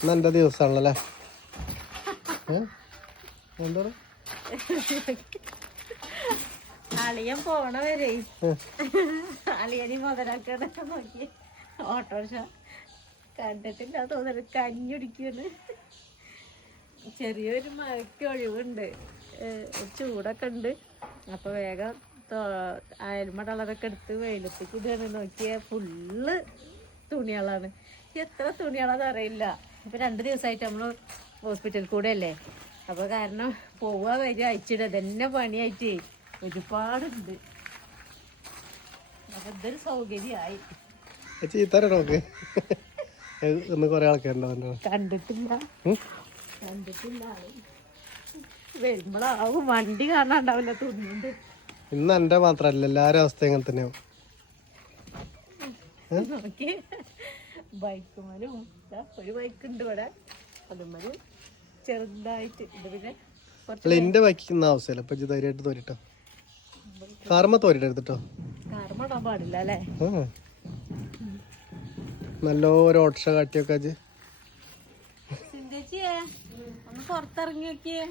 ഇന്ന് എൻ്റെ ദിവസമാണല്ലേ? എന്താ അളിയൻ പോണ വരെ അളിയനി മുതലാക്കാതെ നോക്കി ഓട്ടോറിക്ഷ കണ്ടിട്ടില്ല തോന്നല് കഞ്ഞുടിക്കുന്നു. ചെറിയൊരു മഴയ്ക്ക് ഒഴിവുണ്ട്, ചൂടൊക്കെ ഉണ്ട്. അപ്പൊ വേഗം അയൽമടളതൊക്കെ എടുത്ത് വെയിലത്തേക്ക് ഇതാണ്. നോക്കിയ ഫുള്ള് തുണികളാണ്. എത്ര തുണികളാന്ന് അറിയില്ല. ഇപ്പൊ 2 ദിവസമായിട്ട് നമ്മള് ഹോസ്പിറ്റലിൽ കൂടെ അല്ലേ, അപ്പൊ കാരണം പോവാ വരിക അയച്ചിടുക തന്നെ പണിയായിട്ട് ഒരുപാടുണ്ട്. അപ്പൊ ഇതൊരു സൗകര്യമായി. കണ്ടിട്ടില്ല വരുമ്പോഴാവും വണ്ടി കാണാണ്ടാവില്ല തുണിയുണ്ട്. ഇന്ന് എന്റെ മാത്രല്ല എല്ലാരും അവസ്ഥ ഇങ്ങനെ തന്നെയാവും. നോക്കി ബൈക്കുമാലും ഒരു ബൈക്ക് ഉണ്ട് ഇവിടെ, അതുമാതിരി ചെറുതായിട്ട് ഇത്. പിന്നെ എന്റെ ബൈക്കിന്ന ആവശ്യമില്ല. ഇപ്പൊ ധൈര്യമായിട്ട് തോരിട്ടോ, കാർമ തോരിട്ടെടുത്തിട്ടോ. കാർമ ഇടാൻ പാടില്ല അല്ലേ? നല്ലൊരു ഓട്ടോറിക്ഷ കാട്ടിയൊക്കെ സിന്ധേച്ചിയെ ഒന്ന് പുറത്തിറങ്ങി നോക്കിയേ.